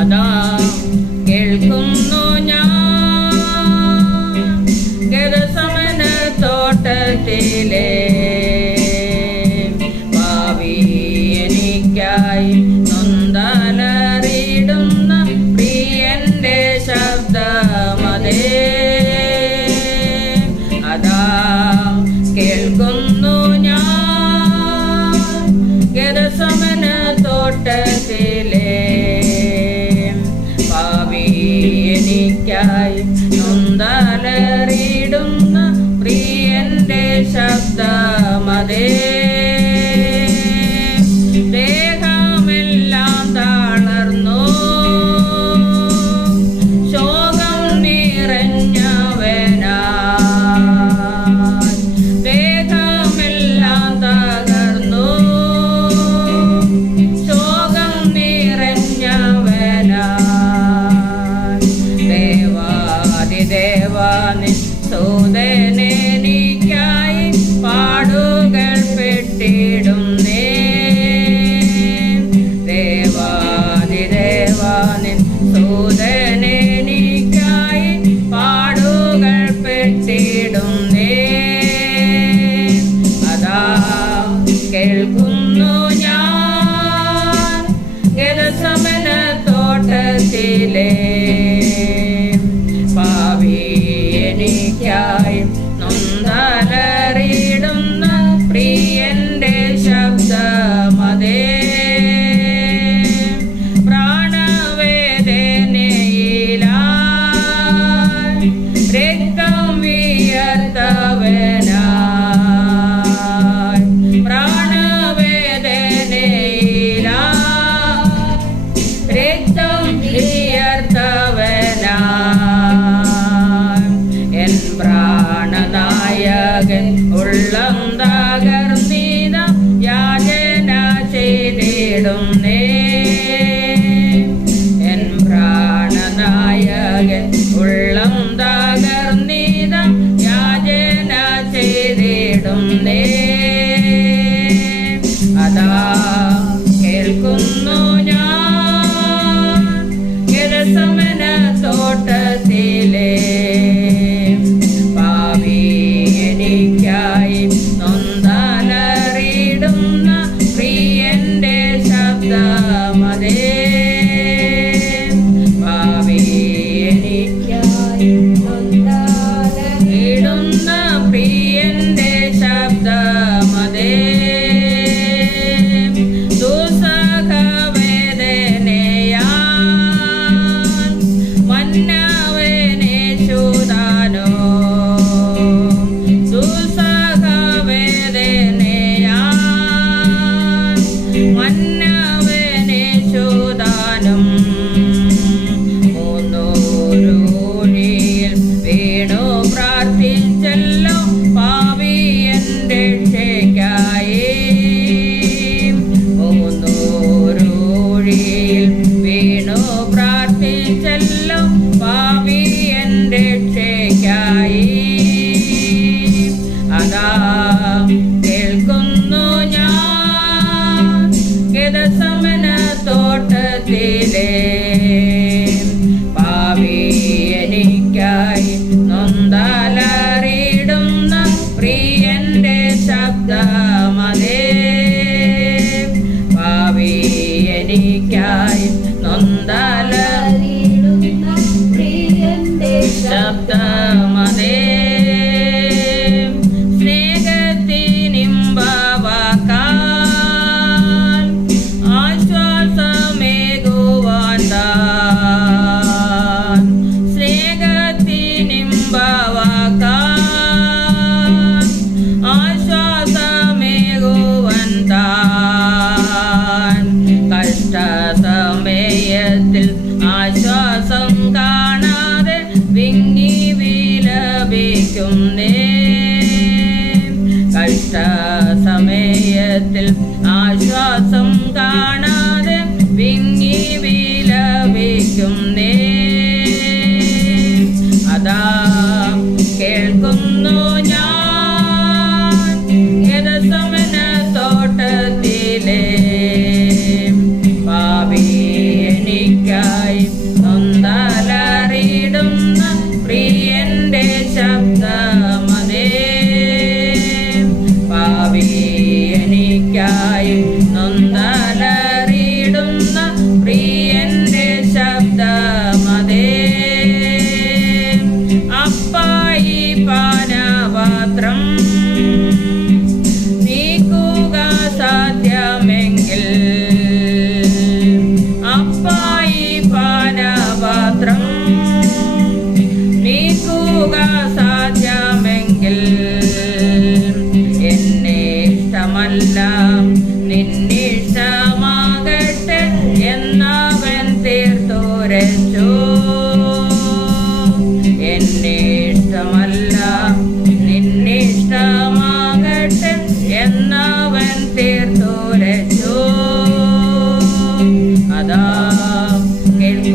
അതാ കേൾക്കുന്നു ഞാൻ ഗെത്സമന തോട്ടത്തിലെ ഭാവി എനിക്കായി നൊന്തലറിടുന്ന പ്രിയന്റെ ശബ്ദമതേ. അതാ കേൾക്കുന്നു ഞാൻ ഗെത്സമന തോട്ടത്തിലെ ഭാവി എനിക്കായി നൊന്തലറിടുന്ന പ്രിയന്റെ ശബ്ദമതേ. ദേഹമെല്ലാം തളർന്നു ശോകം നിറഞ്ഞവനായി, ദേഹമെല്ലാം തകർന്നു ശോകം നിറഞ്ഞവനായി, ദേവാതിദേവാനിൻ സൂതനെനിക്കായി പാടുകൾ പെട്ടിടുന്നേ. ദേവാതിദേവാനിൻ സൂതനെനിക്കായി പാടുകൾ പെട്ടിടുന്നേ. അതാ കേൾക്കുന്നു ഞാൻ ഗെത്സമന തോട്ടത്തിലെ ഭാവി എനിക്കായി നൊന്തലറിടുന്ന പ്രിയന്റെ ശബ്ദമതേ. പ്രാണവേദനയിലായി രക്തം വിയർത്തവനായി, പ്രാണവേദനയിലായി രക്തം വിയർത്തവനായി, എൻ പ്രാണനായകൻ ഉള്ളം തകർന്നീത യാചന ചെയ്തിടുന്നേ. എൻ പ്രാണനായകൻ ഉള്ളം തകർന്നീത യാചന ചെയ്തിടുന്നേ. അതാ കേൾക്കുന്നു ഞാൻ ഗെത്സമന തോട്ടത്തിലെ ഭാവി എനിക്കായി നൊന്തലറിടുന്ന പ്രിയന്റെ ശബ്ദമതേ. ഭാവി എനിക്കായി നൊന്തലറിടുന്ന പ്രിയന്റെ ശബ്ദമതേ. ദുസ്സഹവേദനയാൽ മന്നവനേശുദാനോ, ദുസ്സഹവേദനയാൽ മന്നവനേശുദാനം, മൂന്നൂരൂഴിയിൽ വീണു പ്രാർത്ഥിച്ചല്ലോ പാവി എന്റെ രക്ഷയ്ക്കായി. മൂന്നൂരൂഴിയിൽ വീണു പ്രാർത്ഥിച്ചല്ലോ പാവി എന്റെ രക്ഷയ്ക്കായി. അതാ കേൾക്കുന്നു ഞാൻ ഗെത്സമന തോട്ടത്തിലെ ഭാവി എനിക്കായി നൊന്തലറിടുന്ന പ്രിയന്റെ ശബ്ദമതേ. ഭാവി എനിക്കായി നൊന്തലറിടുന്ന പ്രിയന്റെ ശബ്ദമതേ. സ്നേഹത്തിനിമ്പവാക്കാൻ ആശ്വാസമേകുവാൻ താൻ, സ്നേഹത്തിനിമ്പവാക്കാൻ ആശ്വാസമേകുവാൻ താൻ, കഷ്ടസമയത്തിൽ ആശ്വാസം കാണാതെ വിങ്ങി വിലപിക്കുന്നേ. കഷ്ടസമയത്തിൽ ആശ്വാസം കാണാതെ വിങ്ങി വിലപിക്കുന്നേ. അതാ കേൾക്കുന്നു ഞാൻ ഗെത്സമന തോട്ടത്തിലെ ഭാവി എനിക്ക്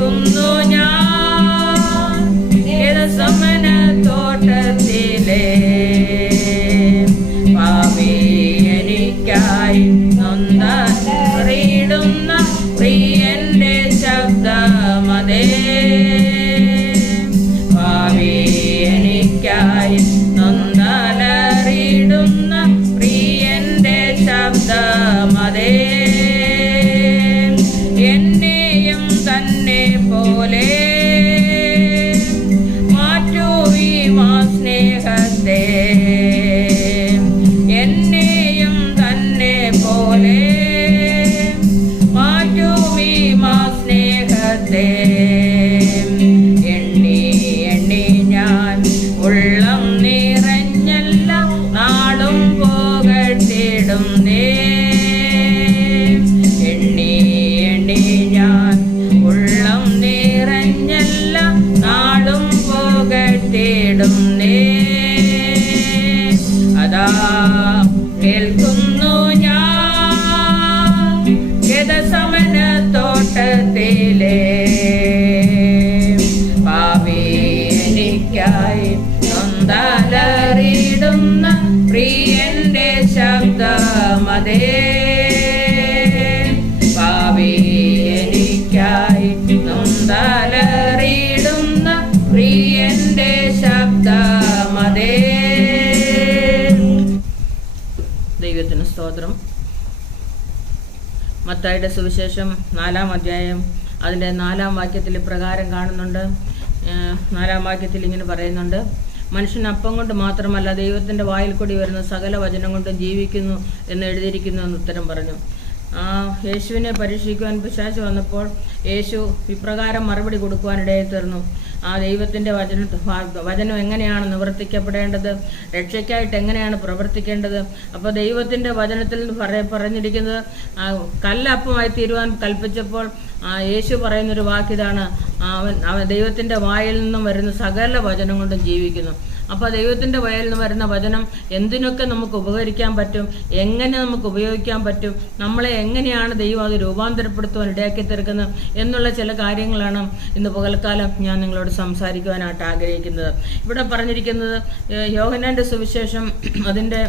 കേൾക്കുന്നു ഞാൻ ഗെത്സമന തോട്ടത്തിലെ പാപി എനിക്കായി നൊന്തറിയിടുന്ന പ്രിയന്റെ ശബ്ദമതേ പാപി എനിക്കായി നൊന്തലറിയിടുന്ന പ്രിയന്റെ ശബ്ദമതേ എന്നെയും തന്നെ പോലെ മാറ്റൂ ഈ മാ സ്നേഹത്തെ എന്നെയും തന്നെ പോലെ മാറ്റൂ ഈ മാ സ്നേഹത്തെ എണ്ണി എണ്ണി ഞാൻ ഉള്ളം നിറഞ്ഞല്ല നാളും പോകട്ടിടുന്നേ എണ്ണി എണ്ണി ഞാൻ ഉള്ളം നിറഞ്ഞല്ല നാളും പോകട്ടിടുന്നേ അതാ കേൾക്കുന്നു ഞാൻ ഗെത്സമന തോട്ടത്തിലെ പാപി എനിക്കായി നൊന്തലറിയിടുന്ന പ്രിയന്റെ ശബ്ദമതേ പാപി എനിക്കായി നൊന്തലറിയിടുന്ന പ്രിയന്റെ ശബ്ദമതേ. ദൈവത്തിന് സ്തോത്രം. മത്തായിയുടെ സുവിശേഷം 4-ാം അധ്യായം അതിൻ്റെ 4-ാം വാക്യത്തിൽ പ്രകാരം കാണുന്നുണ്ട്. 4-ാം വാക്യത്തിൽ ഇങ്ങനെ പറയുന്നുണ്ട്, മനുഷ്യൻ അപ്പം കൊണ്ട് മാത്രമല്ല ദൈവത്തിൻ്റെ വായിൽ കൂടി വരുന്ന സകല വചനം കൊണ്ടും ജീവിക്കുന്നു എന്ന് എഴുതിയിരിക്കുന്നു എന്ന് ഉത്തരം പറഞ്ഞു. യേശുവിനെ പരീക്ഷിക്കുവാൻ പിശാച് വന്നപ്പോൾ യേശു ഇപ്രകാരം മറുപടി കൊടുക്കുവാനിടയിൽ തീർന്നു. ആ ദൈവത്തിൻ്റെ വചനം എങ്ങനെയാണ് നിവർത്തിക്കപ്പെടേണ്ടത്, രക്ഷയ്ക്കായിട്ട് എങ്ങനെയാണ് പ്രവർത്തിക്കേണ്ടത്. അപ്പോൾ ദൈവത്തിൻ്റെ വചനത്തിൽ പറഞ്ഞിരിക്കുന്നത് കല്ലപ്പമായി തീരുവാൻ കൽപ്പിച്ചപ്പോൾ യേശു പറയുന്നൊരു വാക്കിതാണ്, അവൻ ദൈവത്തിൻ്റെ വായിൽ നിന്നും വരുന്ന സകല വചനം കൊണ്ടും ജീവിക്കുന്നു. അപ്പോൾ ദൈവത്തിൻ്റെ വായിൽ നിന്ന് വരുന്ന വചനം എന്തിനൊക്കെ നമുക്ക് ഉപകരിക്കാൻ പറ്റും, എങ്ങനെ നമുക്ക് ഉപയോഗിക്കാൻ പറ്റും, നമ്മളെ എങ്ങനെയാണ് ദൈവം അത് രൂപാന്തരപ്പെടുത്തുവാൻ ഇടയാക്കി തീർക്കുന്നത് എന്നുള്ള ചില കാര്യങ്ങളാണ് ഇന്ന് പകൽക്കാലം ഞാൻ നിങ്ങളോട് സംസാരിക്കുവാനായിട്ട് ആഗ്രഹിക്കുന്നത്. ഇവിടെ പറഞ്ഞിരിക്കുന്നത് യോഹന്നാന്റെ സുവിശേഷം അതിൻ്റെ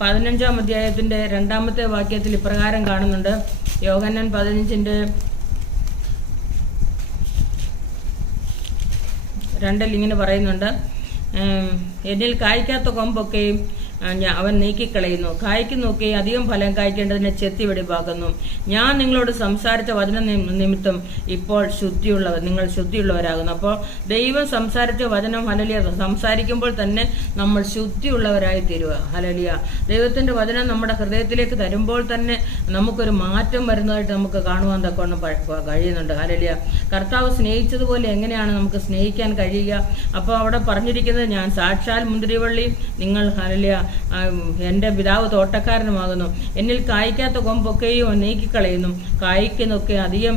15-ാം അധ്യായത്തിൻ്റെ 2-ാമത്തെ വാക്യത്തിൽ ഇപ്രകാരം കാണുന്നുണ്ട്. യോഹന്നാൻ 15-ന്റെ 2 ഇങ്ങനെ പറയുന്നുണ്ട്, എന്നിൽ കായ്ക്കാത്ത കൊമ്പൊക്കെയും അവൻ നീക്കിക്കളയുന്നു, കായ്ക്കുന്നൊക്കെ അധികം ഫലം കായ്ക്കേണ്ടതിനെ ചെത്തി വെടിപ്പാക്കുന്നു. ഞാൻ നിങ്ങളോട് സംസാരിച്ച വചന നിമിത്തം ഇപ്പോൾ നിങ്ങൾ ശുദ്ധിയുള്ളവരാകുന്നു. അപ്പോൾ ദൈവം സംസാരിച്ച വചനം ഹല്ലേലൂയ സംസാരിക്കുമ്പോൾ തന്നെ നമ്മൾ ശുദ്ധിയുള്ളവരായി തീരുക. ഹല്ലേലൂയ. ദൈവത്തിന്റെ വചനം നമ്മുടെ ഹൃദയത്തിലേക്ക് തരുമ്പോൾ തന്നെ നമുക്കൊരു മാറ്റം വരുന്നതായിട്ട് നമുക്ക് കാണുവാൻ തക്കവണ്ണം കഴിയുന്നുണ്ട്. ഹല്ലേലൂയ. കർത്താവ് സ്നേഹിച്ചതുപോലെ എങ്ങനെയാണ് നമുക്ക് സ്നേഹിക്കാൻ കഴിയുക? അപ്പോൾ അവിടെ പറഞ്ഞിരിക്കുന്നത്, ഞാൻ സാക്ഷാൽ മുന്തിരിവള്ളി, നിങ്ങൾ ഹല്ലേലൂയ എൻ്റെ പിതാവ് തോട്ടക്കാരനുമാകുന്നു. എന്നിൽ കായ്ക്കാത്ത കൊമ്പൊക്കെയും നീക്കിക്കളയുന്നു, കായ്ക്കുന്നൊക്കെ അധികം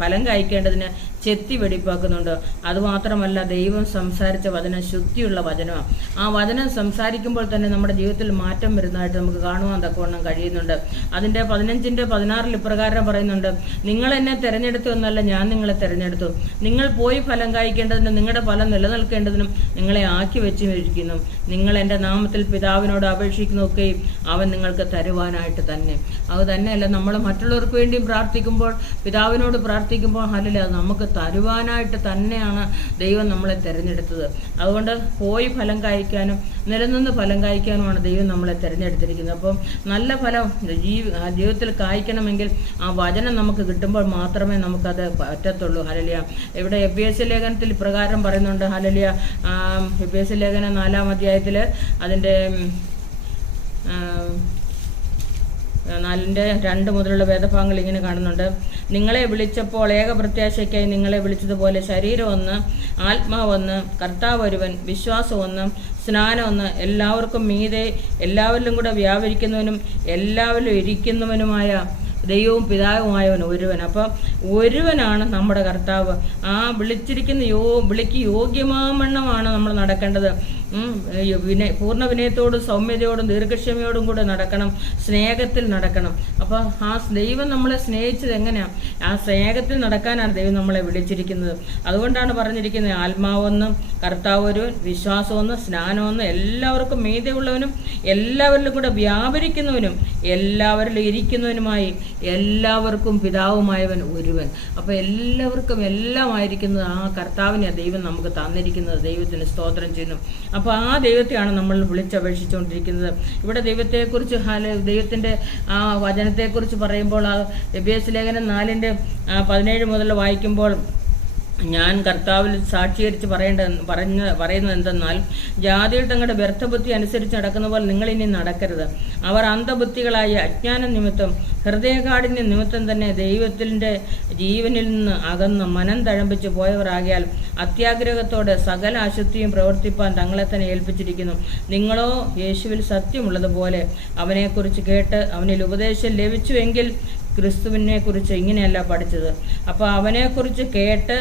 ഫലം കായ്ക്കേണ്ടതിന് ചെത്തി വെടിപ്പാക്കുന്നുണ്ട്. അതുമാത്രമല്ല, ദൈവം സംസാരിച്ച വചനം ശുദ്ധിയുള്ള വചനമാണ്. ആ വചനം സംസാരിക്കുമ്പോൾ തന്നെ നമ്മുടെ ജീവിതത്തിൽ മാറ്റം വരുന്നതായിട്ട് നമുക്ക് കാണുവാൻ തക്കവണ്ണം കഴിയുന്നുണ്ട്. അതിൻ്റെ 15-ന്റെ 16 ഇപ്രകാരം പറയുന്നുണ്ട്, നിങ്ങൾ എന്നെ തിരഞ്ഞെടുത്തു എന്നല്ല, ഞാൻ നിങ്ങളെ തിരഞ്ഞെടുത്തു, നിങ്ങൾ പോയി ഫലം കായ്ക്കേണ്ടതിനും നിങ്ങളുടെ ഫലം നിലനിൽക്കേണ്ടതിനും നിങ്ങളെ ആക്കി വെച്ചിരിക്കുന്നു. നിങ്ങൾ എൻ്റെ നാമത്തിൽ പിതാവിനോട് അപേക്ഷിക്കുന്നതൊക്കെയും അവൻ നിങ്ങൾക്ക് തരുവാനായിട്ട് തന്നെ. അത് തന്നെയല്ല, നമ്മൾ മറ്റുള്ളവർക്ക് വേണ്ടിയും പ്രാർത്ഥിക്കുമ്പോൾ, പിതാവിനോട് പ്രാർത്ഥിക്കുമ്പോൾ ഹല്ലേലൂയ നമുക്ക് തരുവാനായിട്ട് തന്നെയാണ് ദൈവം നമ്മളെ തിരഞ്ഞെടുത്തത്. അതുകൊണ്ട് പോയി ഫലം കായ്ക്കാനും നിലനിന്ന് ഫലം കായ്ക്കാനുമാണ് ദൈവം നമ്മളെ തിരഞ്ഞെടുത്തിരിക്കുന്നത്. അപ്പം നല്ല ഫലം ജീവിതത്തിൽ കായ്ക്കണമെങ്കിൽ ആ വചനം നമുക്ക് കിട്ടുമ്പോൾ മാത്രമേ നമുക്കത് പറ്റത്തുള്ളൂ. ഹല്ലേലൂയ. ഇവിടെ എഫേസ്യ ലേഖനത്തിൽ ഇപ്രകാരം പറയുന്നുണ്ട്. ഹല്ലേലൂയ. എഫേസ്യ ലേഖനം 4-ാം അധ്യായത്തിൽ അതിൻ്റെ 4-ന്റെ 2 മുതലുള്ള വേദഭാഗങ്ങൾ ഇങ്ങനെ കാണുന്നുണ്ട്. നിങ്ങളെ വിളിച്ചപ്പോൾ ഏകപ്രത്യാശയ്ക്കായി നിങ്ങളെ വിളിച്ചതുപോലെ ശരീരം ഒന്ന്, ആത്മാവ് ഒന്ന്, കർത്താവ് ഒരുവൻ, വിശ്വാസം ഒന്ന്, സ്നാനം ഒന്ന്, എല്ലാവർക്കും മീതെ എല്ലാവരിലും കൂടെ വ്യാപരിക്കുന്നവനും എല്ലാവരിലും ഇരിക്കുന്നവനുമായ ദൈവവും പിതാവുമായവൻ ഒരുവൻ. അപ്പം ഒരുവനാണ് നമ്മുടെ കർത്താവ്. ആ വിളിച്ചിരിക്കുന്ന വിളിക്ക് യോഗ്യമാവണ്ണമാണ് നമ്മൾ നടക്കേണ്ടത്. പൂർണ്ണ വിനയത്തോടും സൗമ്യതയോടും ദീർഘക്ഷമയോടും കൂടെ നടക്കണം, സ്നേഹത്തിൽ നടക്കണം. അപ്പോൾ ആ ദൈവം നമ്മളെ സ്നേഹിച്ചത് എങ്ങനെയാണ്? ആ സ്നേഹത്തിൽ നടക്കാനാണ് ദൈവം നമ്മളെ വിളിച്ചിരിക്കുന്നത്. അതുകൊണ്ടാണ് പറഞ്ഞിരിക്കുന്നത്, ആത്മാവൊന്നും കർത്താവൊരു വിശ്വാസമൊന്നും സ്നാനമൊന്നും എല്ലാവർക്കും മീതെയുള്ളവനും എല്ലാവരിലും കൂടെ വ്യാപരിക്കുന്നവനും എല്ലാവരിലും ഇരിക്കുന്നവനുമായി എല്ലാവർക്കും പിതാവുമായവൻ ഒരുവൻ. അപ്പോൾ എല്ലാവർക്കും എല്ലാമായിരിക്കുന്നത് ആ കർത്താവിനെ ദൈവം നമുക്ക് തന്നിരിക്കുന്നത്. ദൈവത്തിന് സ്തോത്രം ചെയ്യുന്നു. അപ്പോൾ ആ ദൈവത്തെയാണ് നമ്മൾ വിളിച്ചപേക്ഷിച്ചുകൊണ്ടിരിക്കുന്നത്. ഇവിടെ ദൈവത്തെക്കുറിച്ച് ദൈവത്തിൻ്റെ ആ വചനത്തെക്കുറിച്ച് പറയുമ്പോൾ ആ എഫേസ്യ ലേഖനം 4:17 മുതൽ വായിക്കുമ്പോൾ, ഞാൻ കർത്താവിൽ സാക്ഷീകരിച്ച് പറയുന്നത് എന്തെന്നാൽ, ജാതികൾ തങ്ങളുടെ വ്യർത്ഥബുദ്ധി അനുസരിച്ച് നടക്കുന്ന പോലെ നിങ്ങളിനി നടക്കരുത്. അവർ അന്ധബുദ്ധികളായ അജ്ഞാന നിമിത്തം ഹൃദയകാഠിന്യം നിമിത്തം തന്നെ ദൈവത്തിൻ്റെ ജീവനിൽ നിന്ന് അകന്ന് മനം തഴമ്പിച്ച് പോയവരാകിയാൽ അത്യാഗ്രഹത്തോടെ സകല അശുദ്ധിയും പ്രവർത്തിപ്പാൻ തങ്ങളെ തന്നെ ഏൽപ്പിച്ചിരിക്കുന്നു. നിങ്ങളോ യേശുവിൽ സത്യമുള്ളതുപോലെ അവനെക്കുറിച്ച് കേട്ട് അവനിൽ ഉപദേശം ലഭിച്ചുവെങ്കിൽ ക്രിസ്തുവിനെ കുറിച്ച് ഇങ്ങനെയല്ല പഠിച്ചത്. അപ്പോൾ അവനെക്കുറിച്ച് കേട്ട്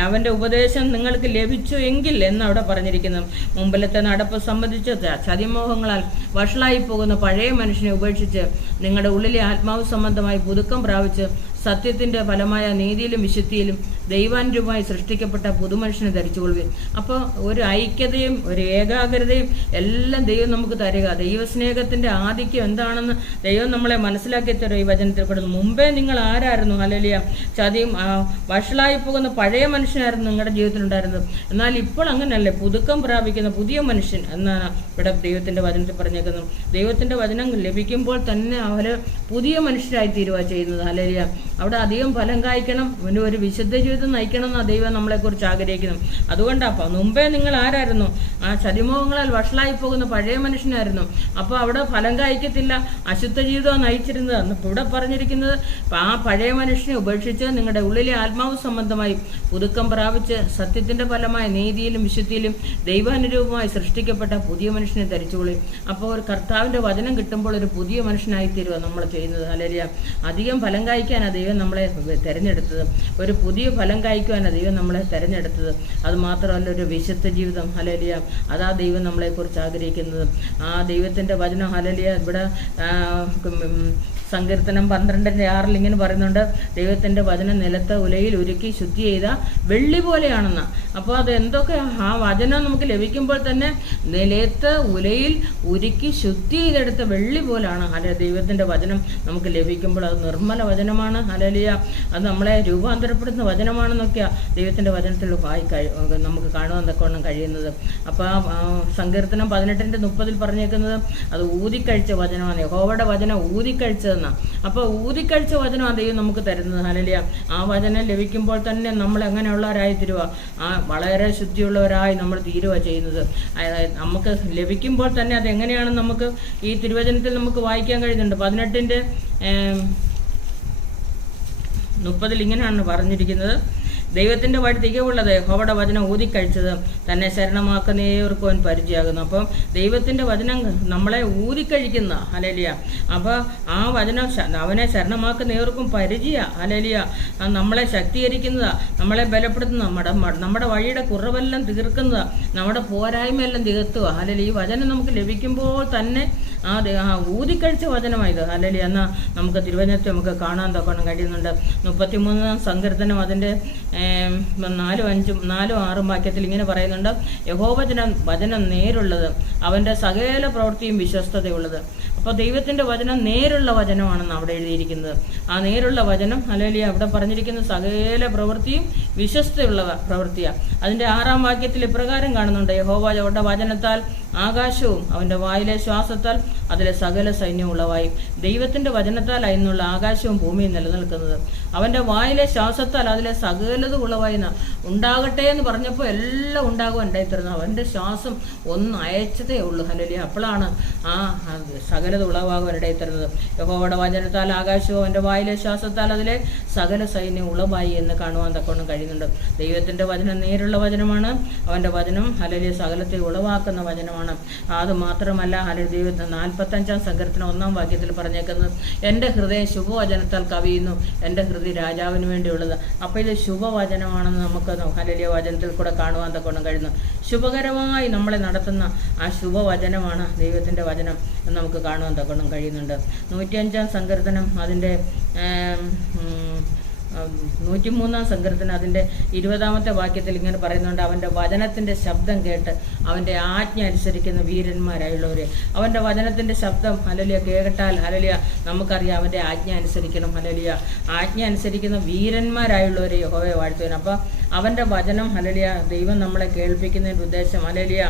അവൻ്റെ ഉപദേശം നിങ്ങൾക്ക് ലഭിച്ചു എങ്കിൽ എന്നവിടെ പറഞ്ഞിരിക്കുന്നു. മുമ്പിലത്തെ നടപ്പ് സംബന്ധിച്ച് ചതിമോഹങ്ങളാൽ വഷളായി പോകുന്ന പഴയ മനുഷ്യനെ ഉപേക്ഷിച്ച് നിങ്ങളുടെ ഉള്ളിലെ ആത്മാവ് സംബന്ധമായി പുതുക്കം പ്രാപിച്ച് സത്യത്തിൻ്റെ ഫലമായ നീതിയിലും വിശുദ്ധിയിലും ദൈവാനുരൂപമായി സൃഷ്ടിക്കപ്പെട്ട പുതുമനുഷ്യനെ ധരിച്ചുകൊള്ളുക. അപ്പോൾ ഒരു ഐക്യതയും ഒരു ഏകാഗ്രതയും എല്ലാം ദൈവം നമുക്ക് തരിക. ദൈവസ്നേഹത്തിൻ്റെ ആധിക്യം എന്താണെന്ന് ദൈവം നമ്മളെ മനസ്സിലാക്കി തരും ഈ വചനത്തിൽ പെടുന്നു. മുമ്പേ നിങ്ങൾ ആരായിരുന്നു? ഹല്ലേലൂയ. ചതിയും വഷളായി പോകുന്ന പഴയ മനുഷ്യനായിരുന്നു നിങ്ങളുടെ ജീവിതത്തിലുണ്ടായിരുന്നത്. എന്നാൽ ഇപ്പോൾ അങ്ങനെയല്ലേ, പുതുക്കം പ്രാപിക്കുന്ന പുതിയ മനുഷ്യൻ എന്നാണ് ഇവിടെ ദൈവത്തിൻ്റെ വചനത്തിൽ പറഞ്ഞേക്കുന്നത്. ദൈവത്തിൻ്റെ വചനം ലഭിക്കുമ്പോൾ തന്നെ അവർ പുതിയ മനുഷ്യരായി തീരുക ചെയ്യുന്നത്. ഹല്ലേലൂയ. അവിടെ അധികം ഫലം കായ്ക്കണം, ഒരു വിശുദ്ധ ജീവിതം നയിക്കണം എന്നാണ് ദൈവം നമ്മളെക്കുറിച്ച് ആഗ്രഹിക്കുന്നു. അതുകൊണ്ടാണ് മുമ്പേ നിങ്ങൾ ആരായിരുന്നു? ആ ചതിമോഹങ്ങളാൽ വഷളായി പോകുന്ന പഴയ മനുഷ്യനായിരുന്നു. അപ്പോൾ അവിടെ ഫലം കായ്ക്കത്തില്ല, അശുദ്ധ ജീവിതം നയിച്ചിരുന്നത്. എന്നിപ്പോൾ ഇവിടെ പറഞ്ഞിരിക്കുന്നത്, ആ പഴയ മനുഷ്യനെ ഉപേക്ഷിച്ച് നിങ്ങളുടെ ഉള്ളിലെ ആത്മാവ് സംബന്ധമായി പുതുക്കം പ്രാപിച്ച് സത്യത്തിൻ്റെ ഫലമായ നീതിയിലും വിശുദ്ധിയിലും ദൈവാനുരൂപമായി സൃഷ്ടിക്കപ്പെട്ട പുതിയ മനുഷ്യനെ ധരിച്ചുകൊള്ളി. അപ്പോൾ ഒരു കർത്താവിൻ്റെ വചനം കിട്ടുമ്പോൾ ഒരു പുതിയ മനുഷ്യനായി തീരുക നമ്മൾ ചെയ്യുന്നത്. ഹല്ലേലൂയ. അധികം ഫലം കായ്ക്കാനാണ് ദൈവം നമ്മളെ തിരഞ്ഞെടുത്തത്. ഒരു പുതിയ ഫലം കായ്ക്കുവാനാണ് ദൈവം നമ്മളെ തിരഞ്ഞെടുത്തത്. അത് മാത്രമല്ല, ഒരു വിശുദ്ധ ജീവിതം. ഹല്ലേലൂയ. അതാ ദൈവം നമ്മളെക്കുറിച്ച് ആഗ്രഹിക്കുന്നത്. ആ ദൈവത്തിൻ്റെ വചനം ഹല്ലേലൂയ ഇവിടെ സങ്കീർത്തനം 12:6 ഇങ്ങനെ പറയുന്നുണ്ട്, ദൈവത്തിൻ്റെ വചനം നിലത്ത് ഉലയിൽ ഉരുക്കി ശുദ്ധി ചെയ്ത വെള്ളി പോലെയാണെന്ന്. അപ്പോൾ അത് എന്തൊക്കെ ആ വചനം നമുക്ക് ലഭിക്കുമ്പോൾ തന്നെ നിലത്ത് ഉലയിൽ ഉരുക്കി ശുദ്ധി ചെയ്തെടുത്ത വെള്ളി പോലാണ്. ദൈവത്തിൻ്റെ വചനം നമുക്ക് ലഭിക്കുമ്പോൾ അത് നിർമ്മല വചനമാണ്. ഹല്ലേലൂയ. അത് നമ്മളെ രൂപാന്തരപ്പെടുന്ന വചനമാണെന്നൊക്കെയാണ് ദൈവത്തിൻ്റെ വചനത്തിൽ നമുക്ക് കാണുവാൻ തക്കവണ്ണം കഴിയുന്നത്. അപ്പോൾ സങ്കീർത്തനം 18:30 പറഞ്ഞേക്കുന്നത് അത് ഊതിക്കഴിച്ച വചനമാണ്. യഹോവയുടെ വചനം ഊതിക്കഴിച്ചതെന്നാണ്. അപ്പോൾ ഊതിക്കഴിച്ച വചനമാണ് ദൈവം നമുക്ക് തരുന്നത്. ഹല്ലേലൂയ. ആ വചനം ലഭിക്കുമ്പോൾ തന്നെ നമ്മൾ എങ്ങനെയുള്ളവരായി തീരുക? വളരെ ശുദ്ധിയുള്ളവരായി നമ്മൾ തീരുക ചെയ്യുന്നത്. നമുക്ക് ലഭിക്കുമ്പോൾ തന്നെ അതെങ്ങനെയാണെന്ന് നമുക്ക് ഈ തിരുവചനത്തിൽ നമുക്ക് വായിക്കാൻ കഴിയുന്നുണ്ട്. 18:30 ഇങ്ങനെയാണ് പറഞ്ഞിരിക്കുന്നത്, ദൈവത്തിൻ്റെ വഴി തികവുള്ളത് യഹോവയുടെ വചനം ഊതിക്കഴിച്ചത് തന്നെ ശരണമാക്കുന്ന ഏവർക്കും അവൻ പരിചയമാകുന്നു. അപ്പം ദൈവത്തിൻ്റെ വചനം നമ്മളെ ഊതിക്കഴിക്കുന്ന. ഹല്ലേലൂയ. അപ്പോൾ ആ വചനം അവനെ ശരണമാക്കുന്ന ഏവർക്കും പരിചയ. ഹല്ലേലൂയ. നമ്മളെ ശക്തീകരിക്കുന്നതാണ്, നമ്മളെ ബലപ്പെടുത്തുന്ന, നമ്മുടെ വഴിയുടെ കുറവെല്ലാം തീർക്കുന്നതാണ്, നമ്മുടെ പോരായ്മയെല്ലാം തീർത്തുക. ഹല്ലേലൂയ. ഈ വചനം നമുക്ക് ലഭിക്കുമ്പോൾ തന്നെ ഊതിക്കഴിച്ച വചനമായത്. ഹല്ലേലൂയ. എന്നാൽ നമുക്ക് തിരുവചനത്തെ നമുക്ക് കാണാൻ തക്കണം കഴിയുന്നുണ്ട്. 33-ാം സങ്കീർത്തനം അതിൻ്റെ 4-5-6 വാക്യത്തിൽ ഇങ്ങനെ പറയുന്നുണ്ട്, വചനം നേരുള്ളത്, അവൻ്റെ സകല പ്രവൃത്തിയും വിശ്വസ്തതയുള്ളത്. അപ്പോൾ ദൈവത്തിൻ്റെ വചനം നേരുള്ള വചനമാണെന്ന് അവിടെ എഴുതിയിരിക്കുന്നത്. ആ നേരുള്ള വചനം ഹല്ലേലൂയ അവിടെ പറഞ്ഞിരിക്കുന്ന സകല പ്രവൃത്തിയും വിശ്വസ്തയുള്ള പ്രവൃത്തിയാണ്. അതിൻ്റെ 6-ാം വാക്യത്തിൽ ഇപ്രകാരം കാണുന്നുണ്ട്, യഹോവയുടെ വചനത്താൽ ആകാശവും അവൻ്റെ വായിലെ ശ്വാസത്താൽ അതിലെ സകല സൈന്യവും ഉളവായി. ദൈവത്തിൻ്റെ വചനത്താൽ അതിനുള്ള ആകാശവും ഭൂമിയും നിലനിൽക്കുന്നത്. അവൻ്റെ വായിലെ ശ്വാസത്താൽ അതിലെ സകലതും ഉളവായി. ഉണ്ടാകട്ടെ എന്ന് പറഞ്ഞപ്പോൾ എല്ലാം ഉണ്ടാകുക ഉണ്ടായിത്തരുന്നത്. അവൻ്റെ ശ്വാസം ഒന്ന് അയച്ചതേ ഉള്ളൂ. ഹല്ലേലൂയ. അപ്പോഴാണ് ആ സകല സകലത് ഉളവാകുവാനിടയിൽ തരുന്നത്. യഹോവയുടെ വചനത്താൽ ആകാശവും അവൻ്റെ വായിലെ ശ്വാസത്താൽ അതിലെ സകല സൈന്യം ഉളവായി എന്ന് കാണുവാൻ തക്കവണ്ണം കഴിയുന്നുണ്ട്. ദൈവത്തിൻ്റെ വചനം നേരുള്ള വചനമാണ്. അവൻ്റെ വചനം ഹല്ലേലൂയ സകലത്തെ ഉളവാക്കുന്ന വചനമാണ്. അതുമാത്രമല്ല ഹല്ലേലൂയ ദൈവത്തിന് 45-ാം സങ്കീർത്തനം 1-ാം വാക്യത്തിൽ പറഞ്ഞേക്കുന്നത്, എൻ്റെ ഹൃദയം ശുഭവചനത്താൽ കവിയുന്നു, എൻ്റെ ഹൃദയം രാജാവിന് വേണ്ടിയുള്ളത്. അപ്പോൾ ഇത് ശുഭവചനമാണെന്ന് നമുക്ക് ഹല്ലേലൂയ വചനത്തിൽ കൂടെ കാണുവാൻ തക്കവണ്ണം കഴിയുന്നു. ശുഭകരമായി നമ്മളെ നടത്തുന്ന ആ ശുഭവചനമാണ് ദൈവത്തിൻ്റെ വചനം എന്ന് നമുക്ക് കാണുവാൻ തക്കവണ്ണം കഴിയുന്നുണ്ട്. 105-ാം സങ്കീർത്തനം അതിൻ്റെ 103-ാം സങ്കീർത്തനം അതിൻ്റെ 20-ാമത്തെ വാക്യത്തിൽ ഇങ്ങനെ പറയുന്നുണ്ട്, അവൻ്റെ വചനത്തിൻ്റെ ശബ്ദം കേട്ട് അവൻ്റെ ആജ്ഞ അനുസരിക്കുന്ന വീരന്മാരായുള്ളവരെ. അവൻ്റെ വചനത്തിൻ്റെ ശബ്ദം ഹല്ലേലൂയ കേട്ടാൽ ഹല്ലേലൂയ നമുക്കറിയാം അവൻ്റെ ആജ്ഞ അനുസരിക്കണം. ഹല്ലേലൂയ ആജ്ഞ അനുസരിക്കുന്ന വീരന്മാരായുള്ളവരെ യഹോവയെ വാഴ്ത്തുവാൻ. അപ്പോൾ അവൻ്റെ വചനം ഹല്ലേലൂയ ദൈവം നമ്മളെ കേൾപ്പിക്കുന്നതിൻ്റെ ഉദ്ദേശം ഹല്ലേലൂയ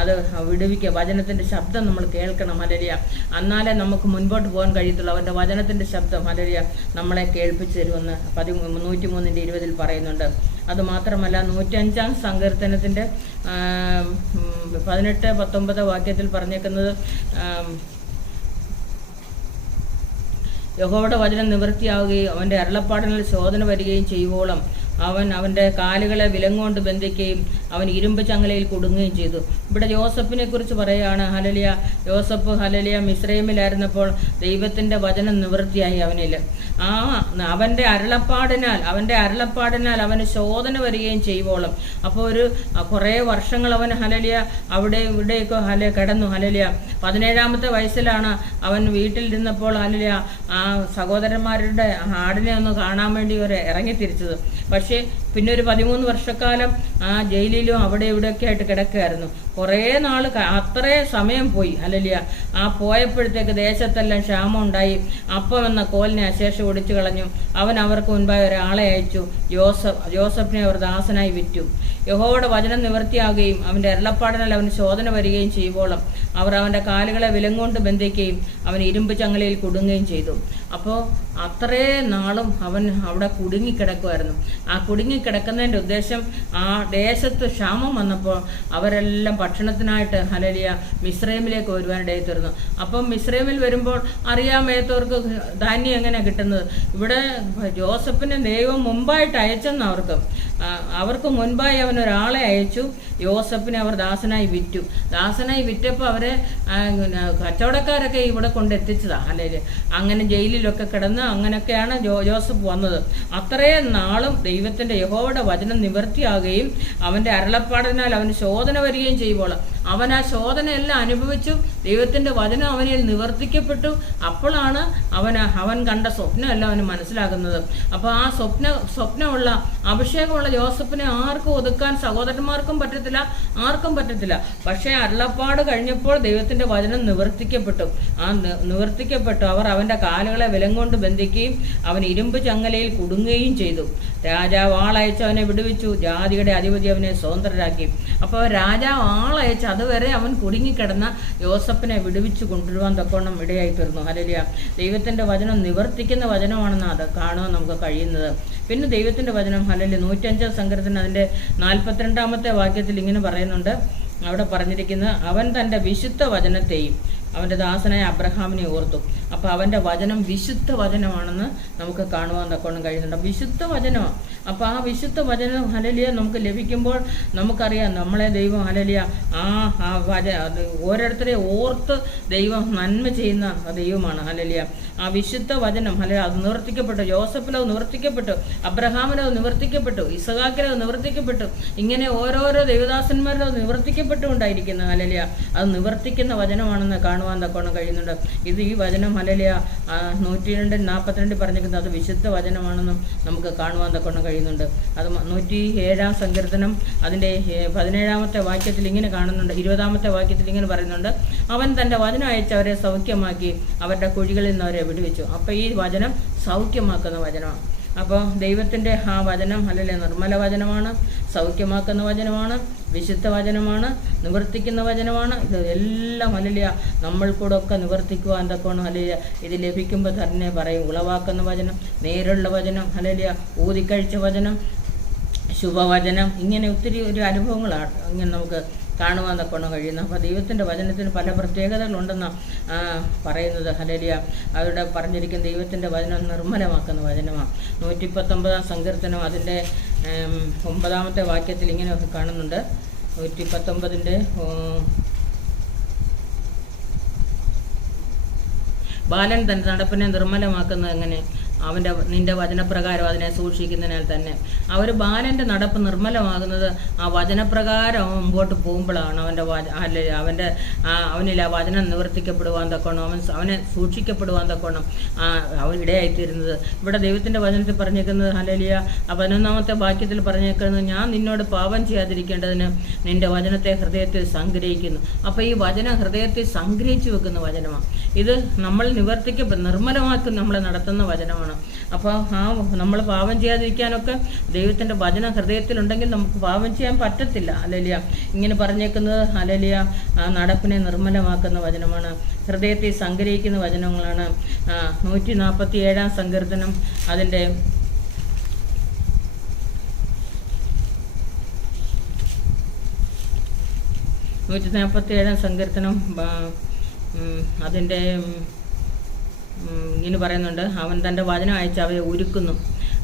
അത് വിടുവിക്കുക. വചനത്തിൻ്റെ ശബ്ദം നമ്മൾ കേൾക്കണം. ഹല്ലേലൂയ എന്നാലേ നമുക്ക് മുൻപോട്ട് പോകാൻ കഴിയത്തുള്ളൂ. അവൻ്റെ വചനത്തിൻ്റെ ശബ്ദം ഹല്ലേലൂയ നമ്മളെ കേൾപ്പിച്ചു തരുമെന്ന് 103:20 പറയുന്നുണ്ട്. അതുമാത്രമല്ല 105-ാം സങ്കീർത്തനത്തിൻ്റെ 18-19 വാക്യത്തിൽ പറഞ്ഞേക്കുന്നത്, യഹോവയുടെ വചനം നിവൃത്തിയാവുകയും അവൻ്റെ അരുളപ്പാടിനുള്ള ശോധന വരികയും ചെയ്യുവോളം അവൻ അവൻ്റെ കാലുകളെ വിലങ്ങുകൊണ്ട് ബന്ധിക്കുകയും അവൻ ഇരുമ്പ് ചങ്ങലയിൽ കുടുങ്ങുകയും ചെയ്തു. ഇവിടെ യോസഫിനെ കുറിച്ച് പറയുകയാണ്. ഹല്ലേലൂയ യോസഫ് ഹല്ലേലൂയ മിസ്രൈമിലായിരുന്നപ്പോൾ ദൈവത്തിൻ്റെ വചനം നിവൃത്തിയായി അവനിൽ. അവൻ്റെ അരുളപ്പാടിനാൽ അവന് ശോധന വരികയും ചെയ്യുവോളം. അപ്പോൾ കുറേ വർഷങ്ങൾ അവൻ ഹല്ലേലൂയ അവിടെ ഇവിടെയൊക്കെ കിടന്നു. ഹല്ലേലൂയ 17-ാമത്തെ വയസ്സിലാണ് അവൻ വീട്ടിലിരുന്നപ്പോൾ ഹല്ലേലൂയ ആ സഹോദരന്മാരുടെ ആടിനെ ഒന്ന് കാണാൻ വേണ്ടി ഇറങ്ങിത്തിരിച്ചത്. പക്ഷേ പിന്നെ ഒരു 13 വർഷക്കാലം ആ ജയിലിലും അവിടെ ഇവിടെയൊക്കെ ആയിട്ട് കിടക്കുകയായിരുന്നു. കുറേ നാൾ അത്രേ സമയം പോയി. ഹല്ലേലൂയ ആ പോയപ്പോഴത്തേക്ക് ദേശത്തെല്ലാം ക്ഷാമം ഉണ്ടായി. അപ്പം എന്ന കോലിനെ അശേഷം ഒടിച്ചു കളഞ്ഞു. അവൻ അവർക്ക് മുൻപായി ഒരാളെ അയച്ചു. യോസഫിനെ അവർ ദാസനായി വിറ്റു. യഹോവയുടെ വചനം നിവൃത്തിയാവുകയും അവൻ്റെ അരുളപ്പാടിനാൽ അവന് ശോധന വരികയും ചെയ്യുവോളം അവർ അവൻ്റെ കാലുകളെ വിലങ്ങുകൊണ്ട് ബന്ധിക്കുകയും അവൻ ഇരുമ്പ് ചങ്ങലയിൽ കുടുങ്ങുകയും ചെയ്തു. അപ്പോൾ അത്രേ നാളും അവൻ അവിടെ കുടുങ്ങിക്കിടക്കുമായിരുന്നു. ആ കുടുങ്ങിക്കിടക്കുന്നതിൻ്റെ ഉദ്ദേശം ആ ദേശത്ത് ക്ഷാമം വന്നപ്പോൾ അവരെല്ലാം ഭക്ഷണത്തിനായിട്ട് ഹല്ലേലൂയ മിസ്രൈമിലേക്ക് വരുവാനിടയിൽ തീർന്നു. അപ്പം മിസ്രൈമിൽ വരുമ്പോൾ അറിയാൻ മേത്തവർക്ക് ധാന്യം എങ്ങനെയാണ് കിട്ടുന്നത്. ഇവിടെ ജോസഫിനെ ദൈവം മുമ്പായിട്ട് അയച്ചെന്ന് അവർക്ക് മുൻപായി അവൻ ഒരാളെ അയച്ചു. യോസഫിനെ അവർ ദാസനായി വിറ്റു. ദാസനായി വിറ്റപ്പോൾ അവരെ കച്ചവടക്കാരൊക്കെ ഇവിടെ കൊണ്ടെത്തിച്ചതാണ്. അല്ലെങ്കിൽ അങ്ങനെ ജയിലിലൊക്കെ കിടന്ന് അങ്ങനെയൊക്കെയാണ് ജോസഫ് വന്നത്. അത്രയും നാളും ദൈവത്തിൻ്റെ യഹോവയുടെ വചനം നിവൃത്തിയാകുകയും അവൻ്റെ അരുളപ്പാടിനാൽ അവന് ശോധന വരികയും ചെയ്യുമ്പോൾ അവൻ ആ ശോധനയെല്ലാം അനുഭവിച്ചു. ദൈവത്തിൻ്റെ വചനം അവനിൽ നിവർത്തിക്കപ്പെട്ടു. അപ്പോഴാണ് അവൻ കണ്ട സ്വപ്നമെല്ലാം അവന് മനസ്സിലാകുന്നത്. അപ്പോൾ ആ സ്വപ്നമുള്ള അഭിഷേകമുള്ള ജോസഫിനെ ആർക്കും ഒതുക്കാൻ സഹോദരന്മാർക്കും പറ്റത്തില്ല, ആർക്കും പറ്റത്തില്ല. പക്ഷേ അരുളപ്പാട് കഴിഞ്ഞപ്പോൾ ദൈവത്തിൻ്റെ വചനം നിവർത്തിക്കപ്പെട്ടു. അവർ അവൻ്റെ കാലുകളെ വിലങ്ങുകൊണ്ട് ബന്ധിക്കുകയും അവൻ ഇരുമ്പ് ചങ്ങലയിൽ കുടുങ്ങുകയും ചെയ്തു. രാജാവ് ആളയച്ച് അവനെ വിടുവിച്ചു. ജാതിയുടെ അധിപതി അവനെ സ്വതന്ത്രരാക്കി. അപ്പോൾ രാജാവ് ആളയച്ച് അതുവരെ അവൻ കുടുങ്ങിക്കിടന്ന യോസഫിനെ വിടുവിച്ചു കൊണ്ടുവരുവാൻ തക്കവണ്ണം ഇടയായി തീർന്നു. ഹല്ലേലൂയ ദൈവത്തിൻ്റെ വചനം നിവർത്തിക്കുന്ന വചനമാണെന്ന് അത് കാണുവാൻ നമുക്ക് കഴിയുന്നത്. പിന്നെ ദൈവത്തിൻ്റെ വചനം ഹല്ലേലൂയ 105-ാം സങ്കീർത്തനം അതിൻ്റെ 42-ാമത്തെ വാക്യത്തിൽ ഇങ്ങനെ പറയുന്നുണ്ട്. അവിടെ പറഞ്ഞിരിക്കുന്നത്, അവൻ തൻ്റെ വിശുദ്ധ വചനത്തെയും അവൻ്റെ ദാസനായ അബ്രഹാമിനെ ഓർത്തു. അപ്പോൾ അവൻ്റെ വചനം വിശുദ്ധ വചനമാണെന്ന് നമുക്ക് കാണുവാൻ തക്കവണ്ണം കഴിയുന്നുണ്ട്. വിശുദ്ധ വചനമാണ്. അപ്പോൾ ആ വിശുദ്ധ വചനം ഹല്ലേലൂയ നമുക്ക് ലഭിക്കുമ്പോൾ നമുക്കറിയാം നമ്മളെ ദൈവം ഹല്ലേലൂയ ഓരോരുത്തരെ ഓർത്ത് ദൈവം നന്മ ചെയ്യുന്ന ദൈവമാണ്. ഹല്ലേലൂയ ആ വിശുദ്ധ വചനം ഹല്ലേലൂയ അത് നിവർത്തിക്കപ്പെട്ടു. യോസഫിലത് നിവർത്തിക്കപ്പെട്ടു, അബ്രഹാമിലത് നിവർത്തിക്കപ്പെട്ടു, ഇസഹാക്കിലത് നിവർത്തിക്കപ്പെട്ടു. ഇങ്ങനെ ഓരോരോ ദൈവദാസന്മാരിലത് നിവർത്തിക്കപ്പെട്ടുകൊണ്ടായിരിക്കുന്നത്. ഹല്ലേലൂയ അത് നിവർത്തിക്കുന്ന വചനമാണെന്ന് കാണുവാൻ തക്കവണ്ണം കഴിയുന്നുണ്ട്. ഈ വചനം ഹല്ലേലൂയ 102:42 പറഞ്ഞിരിക്കുന്നത് അത് വിശുദ്ധ വചനമാണെന്നും നമുക്ക് കാണുവാൻ തക്കവണ്ണം കഴിയുന്നുണ്ട്. അത് 107-ാം സങ്കീർത്തനം അതിൻ്റെ 17-ാമത്തെ വാക്യത്തിൽ ഇങ്ങനെ കാണുന്നുണ്ട്. 20-ാമത്തെ വാക്യത്തിൽ ഇങ്ങനെ പറയുന്നുണ്ട്, അവൻ തൻ്റെ വചനം അയച്ച് അവരെ സൗഖ്യമാക്കി അവരുടെ കുഴികളിൽ നിന്ന് അവരെ വിടുവിച്ചു. അപ്പോൾ ഈ വചനം സൗഖ്യമാക്കുന്ന വചനമാണ്. അപ്പോൾ ദൈവത്തിൻ്റെ ആ വചനം ഹല്ലേലൂയ നിർമ്മല വചനമാണ്, സൗഖ്യമാക്കുന്ന വചനമാണ്, വിശുദ്ധ വചനമാണ്, നിവർത്തിക്കുന്ന വചനമാണ്. ഇത് എല്ലാം ഹല്ലേലൂയ നമ്മൾ കൂടെ ഒക്കെ നിവർത്തിക്കുവാൻ തക്കവണ്ണം ഹല്ലേലൂയ ഇത് ലഭിക്കുമ്പോൾ തന്നെ പറയും ഉളവാക്കുന്ന വചനം, നേരുള്ള വചനം, ഹല്ലേലൂയ ഊതിക്കഴിച്ച വചനം, ശുഭവചനം, ഇങ്ങനെ ഒത്തിരി അനുഭവങ്ങളാണ് ഇങ്ങനെ നമുക്ക് കാണുവാൻ തക്കണം കഴിയുന്നു. അപ്പോൾ ദൈവത്തിൻ്റെ വചനത്തിന് പല പ്രത്യേകതകളുണ്ടെന്നാണ് പറയുന്നത്. ഹല്ലേലൂയ. അവിടെ പറഞ്ഞിരിക്കുന്ന ദൈവത്തിൻ്റെ വചനം നിർമ്മലമാക്കുന്ന വചനമാണ്. 119 സങ്കീർത്തനം അതിൻ്റെ 9 വാക്യത്തിൽ ഇങ്ങനെ കാണുന്നുണ്ട്. 119 ബാലൻ തൻ്റെ നടപ്പിനെ നിർമ്മലമാക്കുന്നത് എങ്ങനെ? നിന്റെ വചനപ്രകാരം അതിനെ സൂക്ഷിക്കുന്നതിനാൽ തന്നെ. ബാലൻ്റെ നടപ്പ് നിർമ്മലമാകുന്നത് ആ വചനപ്രകാരം മുമ്പോട്ട് പോകുമ്പോഴാണ്. അവനിൽ ആ വചനം നിവർത്തിക്കപ്പെടുവാൻ തക്കണം, അവനെ സൂക്ഷിക്കപ്പെടുവാൻ തക്കണം അവൻ ഇടയായിത്തീരുന്നത്. ഇവിടെ ദൈവത്തിൻ്റെ വചനത്തിൽ പറഞ്ഞേക്കുന്നത് ഹല്ലേലൂയ 11 വാക്യത്തിൽ പറഞ്ഞേക്കുന്നത്, ഞാൻ നിന്നോട് പാപം ചെയ്യാതിരിക്കേണ്ടതിന് നിന്റെ വചനത്തെ ഹൃദയത്തിൽ സംഗ്രഹിക്കുന്നു. അപ്പോൾ ഈ വചനം ഹൃദയത്തിൽ സംഗ്രഹിച്ചു വെക്കുന്ന വചനമാണ്. ഇത് നമ്മൾ നിർമ്മലമാക്കി നമ്മളെ നടത്തുന്ന വചനമാണ്. അപ്പോൾ നമ്മൾ പാപം ചെയ്യാതിരിക്കാനൊക്കെ ദൈവത്തിൻ്റെ വചനം ഹൃദയത്തിലുണ്ടെങ്കിൽ നമുക്ക് പാപം ചെയ്യാൻ പറ്റത്തില്ല. ഹല്ലേലൂയ. ഇങ്ങനെ പറഞ്ഞേക്കുന്നത് ഹല്ലേലൂയ നടപ്പിനെ നിർമ്മലമാക്കുന്ന വചനമാണ്, ഹൃദയത്തിൽ സംഗ്രഹിക്കുന്ന വചനങ്ങളാണ്. 147 സങ്കീർത്തനം അതിൻ്റെ 147 സങ്കീർത്തനം അതിൻ്റെ ഇങ്ങനെ പറയുന്നുണ്ട്, അവൻ തൻ്റെ വചനം അയച്ച് അവയെ ഉരുക്കുന്നു.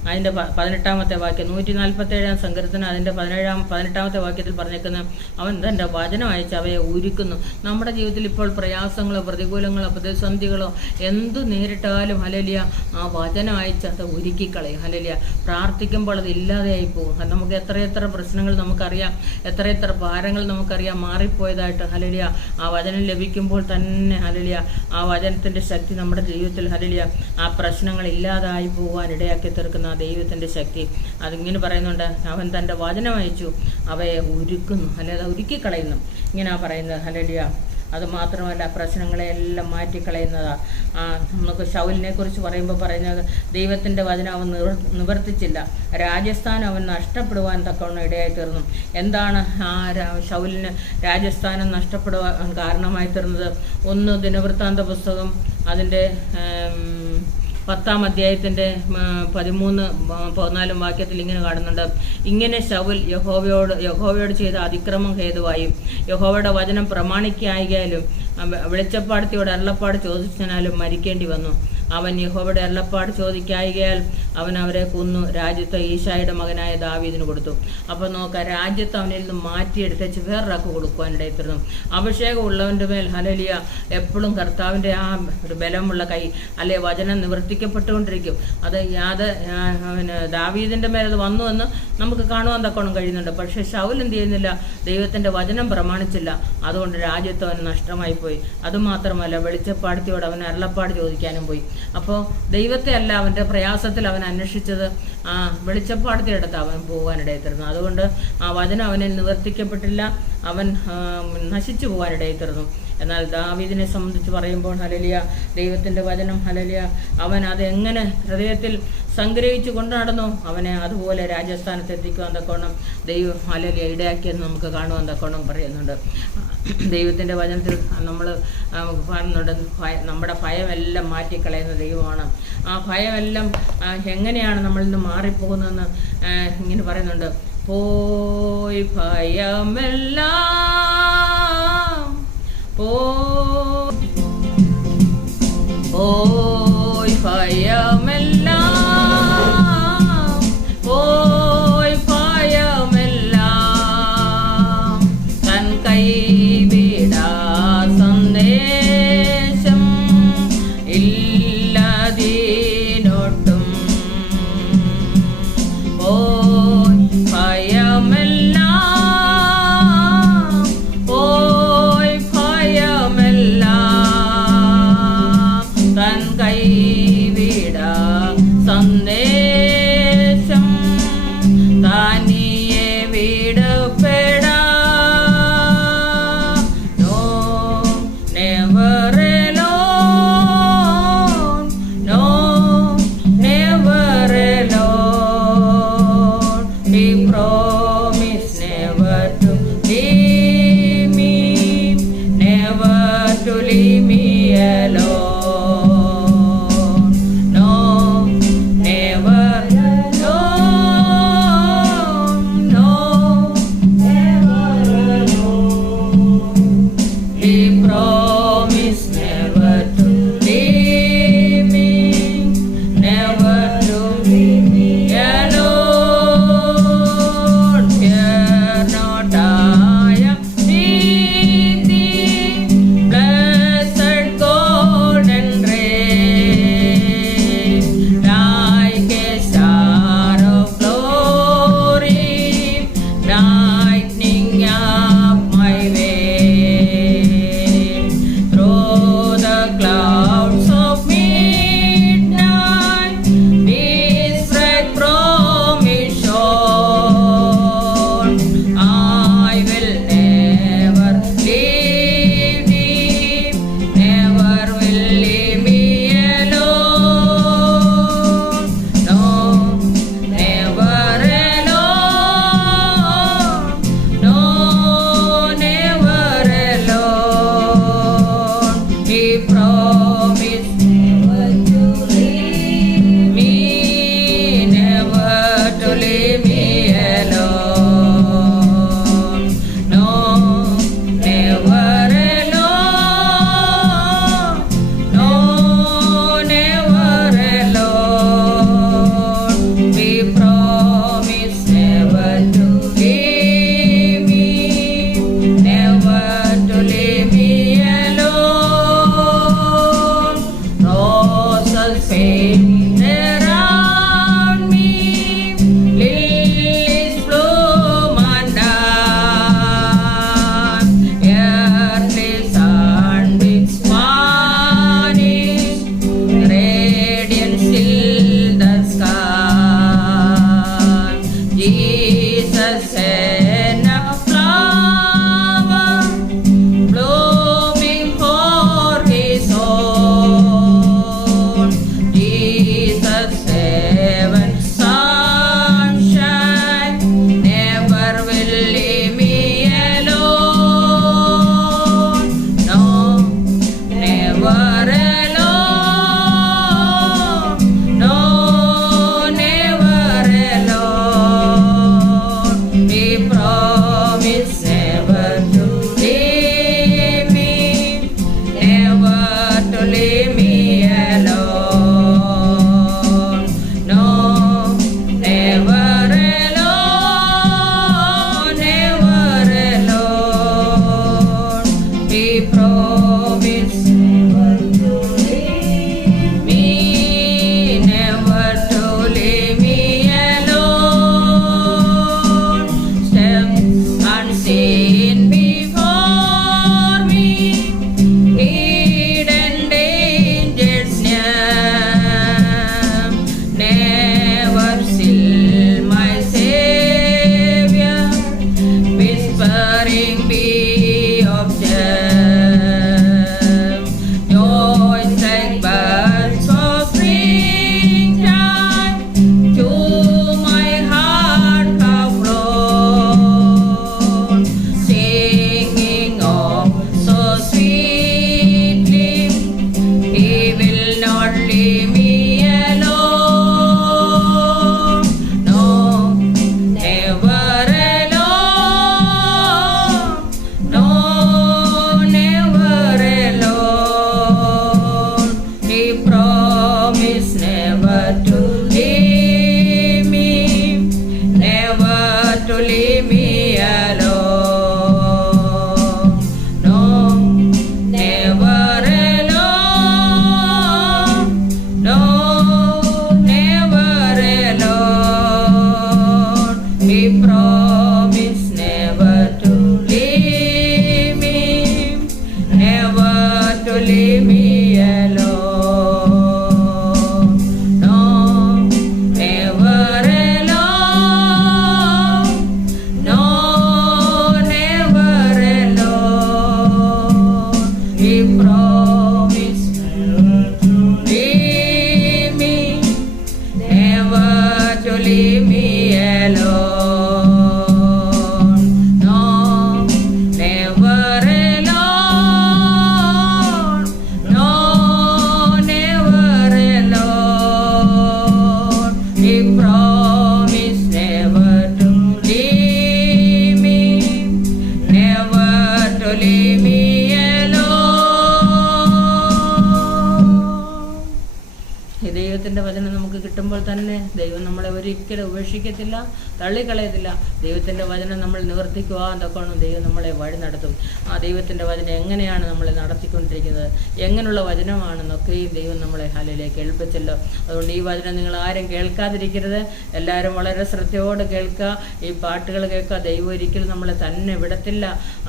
അതിൻ്റെ 18 വാക്യം 147 സങ്കീർത്തനം അതിൻ്റെ 18 വാക്യത്തിൽ പറഞ്ഞേക്കുന്ന, അവൻ തൻ്റെ വചനം അയച്ച് അവയെ ഉരുക്കുന്നു. നമ്മുടെ ജീവിതത്തിൽ ഇപ്പോൾ പ്രയാസങ്ങളോ പ്രതികൂലങ്ങളോ പ്രതിസന്ധികളോ എന്തു നേരിട്ടാലും ഹല്ലേലൂയ ആ വചനം അയച്ച് അത് ഉരുക്കിക്കളയും. ഹല്ലേലൂയ. പ്രാർത്ഥിക്കുമ്പോൾ അത് ഇല്ലാതെയായി പോകും. നമുക്ക് എത്രയെത്ര പ്രശ്നങ്ങൾ നമുക്കറിയാം, എത്രയെത്ര ഭാരങ്ങൾ നമുക്കറിയാം മാറിപ്പോയതായിട്ട്. ഹല്ലേലൂയ. ആ വചനം ലഭിക്കുമ്പോൾ തന്നെ ഹല്ലേലൂയ ആ വചനത്തിൻ്റെ ശക്തി നമ്മുടെ ജീവിതത്തിൽ ഹല്ലേലൂയ ആ പ്രശ്നങ്ങൾ ഇല്ലാതായി പോകാൻ ഇടയാക്കി തീർക്കുന്ന ദൈവത്തിൻ്റെ ശക്തി. അതിങ്ങനെ പറയുന്നുണ്ട്, അവൻ തൻ്റെ വചനം അയച്ചു അവയെ ഉരുക്കുന്നു, അല്ലാതെ ഉരുക്കിക്കളയുന്നു ഇങ്ങനെയാ പറയുന്നത്. ഹല്ലേലൂയ. അത് മാത്രമല്ല പ്രശ്നങ്ങളെല്ലാം മാറ്റിക്കളയുന്നതാണ്. നമുക്ക് ശൗലിനെ കുറിച്ച് പറയുമ്പോൾ പറയുന്നത്, ദൈവത്തിൻ്റെ വചനം അവൻ നിവർത്തിച്ചില്ല, രാജസ്ഥാനം അവൻ നഷ്ടപ്പെടുവാൻ തക്കവണ്ണം ഇടയായി തീർന്നു. എന്താണ് ആ ശൗലിന് രാജസ്ഥാനം നഷ്ടപ്പെടുവാൻ കാരണമായി തീർന്നത്? 1 ദിനവൃത്താന്ത പുസ്തകം അതിൻ്റെ 10 അധ്യായത്തിൻ്റെ 13-14 വാക്യത്തിൽ ഇങ്ങനെ കാണുന്നുണ്ട്, ഇങ്ങനെ ശൗൽ യഹോവയോട് ചെയ്ത അതിക്രമം ഹേതുവായും യഹോവയുടെ വചനം പ്രമാണിക്കായാലും വെളിച്ചപ്പാടത്തിയോട് അരുളപ്പാട് ചോദിച്ചതിനാലും മരിക്കേണ്ടി വന്നു. അവൻ യഹോവയുടെ അരുളപ്പാട് ചോദിക്കായികയാൽ അവൻ അവരെ കൊന്നു രാജ്യത്ത് ഈശായുടെ മകനായ ദാവീദിന് കൊടുത്തു. അപ്പോൾ നോക്കാം, രാജ്യത്ത് അവനിൽ നിന്ന് മാറ്റിയെടുത്തേച്ച് വേറൊരാൾക്ക് കൊടുക്കുവാനിടയിത്തീർന്നു. അഭിഷേകം ഉള്ളവൻ്റെ മേൽ ഹല്ലേലൂയ എപ്പോഴും കർത്താവിൻ്റെ ആ ഒരു ബലമുള്ള കൈ അല്ലെ വചനം നിവർത്തിക്കപ്പെട്ടുകൊണ്ടിരിക്കും. അത് ദാവീദിൻ്റെ മേൽ അത് വന്നു എന്ന് നമുക്ക് കാണുവാൻ തക്കോണം കഴിയുന്നുണ്ട്. പക്ഷേ ശൗൽ എന്ത് ചെയ്യുന്നില്ല? ദൈവത്തിൻ്റെ വചനം പ്രമാണിച്ചില്ല. അതുകൊണ്ട് രാജ്യത്ത് അവൻ നഷ്ടമായി പോയി. അതുമാത്രമല്ല വെളിച്ചപ്പാടത്തിയോട് അവൻ അരുളപ്പാട് ചോദിക്കാനും പോയി. അപ്പോൾ ദൈവത്തെ അല്ല അവൻ്റെ പ്രയാസത്തിൽ അവൻ അന്വേഷിച്ചത്, വെളിച്ചപ്പാടത്തിനടുത്ത് അവൻ പോകാനിടയിത്തീർന്നു. അതുകൊണ്ട് ആ വചനം അവനിൽ നിവർത്തിക്കപ്പെട്ടില്ല, അവൻ നശിച്ചു പോകാനിടയിത്തീർന്നു. എന്നാൽ ദാവീദിനെ സംബന്ധിച്ച് പറയുമ്പോൾ ഹല്ലേലൂയ ദൈവത്തിൻ്റെ വചനം ഹല്ലേലൂയ അവൻ അതെങ്ങനെ ഹൃദയത്തിൽ സംഗ്രഹിച്ചു കൊണ്ടു നടന്നു, അവനെ അതുപോലെ രാജസ്ഥാനത്ത് എത്തിക്കുവാൻ തക്കോണം ദൈവം ഹല്ലേലൂയ ഇടയാക്കിയെന്ന് നമുക്ക് കാണുവാൻ തക്കോണം പറയുന്നുണ്ട്. ദൈവത്തിൻ്റെ വചനത്തിൽ നമ്മൾ കാണുന്നുണ്ട്, നമ്മുടെ ഭയമെല്ലാം മാറ്റിക്കളയുന്ന ദൈവമാണ്. ആ ഭയമെല്ലാം എങ്ങനെയാണ് നമ്മളിൽ നിന്ന് മാറിപ്പോകുന്നതെന്ന് ഇങ്ങനെ പറയുന്നുണ്ട്, പോയി ഭയമെല്ലാം പോയി ഭയമെല്ലാം പോയി ഭയമെല്ലാം തൻ കൈവിടാ സന്ദേശം ഇല്ലതീനൊട്ടും പോയി ഭയമെല്ലാം പോയി ഭയമെല്ലാം തൻ കൈവിടാ leave me alone. No, never alone. No, never alone. He promised never to leave me, never to leave me alone. No, never alone. No, never alone. He promised never to leave me, never to leave me alone. No, never alone. No, never alone. He promised never to leave me, never to leave me alone. ഈ ദൈവത്തിൻ്റെ വചനം നമുക്ക് കിട്ടുമ്പോൾ തന്നെ ദൈവം നമ്മളെ ഒരിക്കലും ഉപേക്ഷിക്കത്തില്ല, തള്ളിക്കളയത്തില്ല. ദൈവത്തിൻ്റെ വചനം നമ്മൾ നിവർത്തിക്കുക എന്തൊക്കെയാണ് ദൈവം നമ്മളെ വഴി നടത്തും. ആ ദൈവത്തിൻ്റെ വചനം എങ്ങനെയാണ് നമ്മളെ നടത്തിക്കൊണ്ടിരിക്കുന്നത്, എങ്ങനെയുള്ള വചനമാണെന്നൊക്കെയും ദൈവം നമ്മളെ ഹല്ലേലൂയ ഏൽപ്പിച്ചല്ലോ. അതുകൊണ്ട് ഈ വചനം നിങ്ങൾ ആരും കേൾക്കാതിരിക്കരുത്. എല്ലാവരും വളരെ ശ്രദ്ധയോടെ കേൾക്കുക. ഈ പാട്ടുകൾ കേൾക്കുക. ദൈവം ഒരിക്കലും നമ്മളെ തന്നെ വിടത്തില്ല.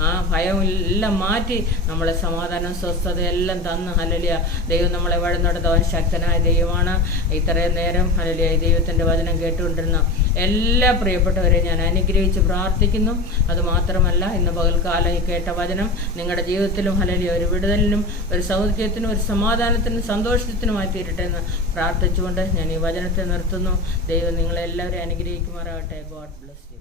ആ ഭയം എല്ലാം മാറ്റി നമ്മളെ സമാധാനം സ്വസ്ഥത എല്ലാം തന്ന് ഹല്ലേലൂയ ദൈവം നമ്മളെ വഴി നടത്തുവാൻ ശക്തനായ ദൈവമാണ്. ഇത്രയും നേരം ഹല്ലേലൂയ ദൈവത്തിൻ്റെ വചനം കേട്ടുകൊണ്ടിരുന്ന എല്ലാ പ്രിയപ്പെട്ടവരെ ഞാൻ അനുഗ്രഹിച്ച് പ്രാർത്ഥിക്കുന്നു. അതുമാത്രമല്ല, ഇന്ന് പകൽക്കാലം ഈ കേട്ട വചനം നിങ്ങളുടെ ജീവിതത്തിലും ഹല്ലേലൂയ ഒരു വിടുതലിനും ഒരു സൗഖ്യത്തിനും ഒരു സമാധാനത്തിനും സന്തോഷത്തിനുമായി തീരട്ടെ എന്ന് പ്രാർത്ഥിച്ചുകൊണ്ട് ഞാൻ ഈ വചനത്തെ നിർത്തുന്നു. ദൈവം നിങ്ങളെല്ലാവരെയും അനുഗ്രഹിക്കുമാറാകട്ടെ. God bless you.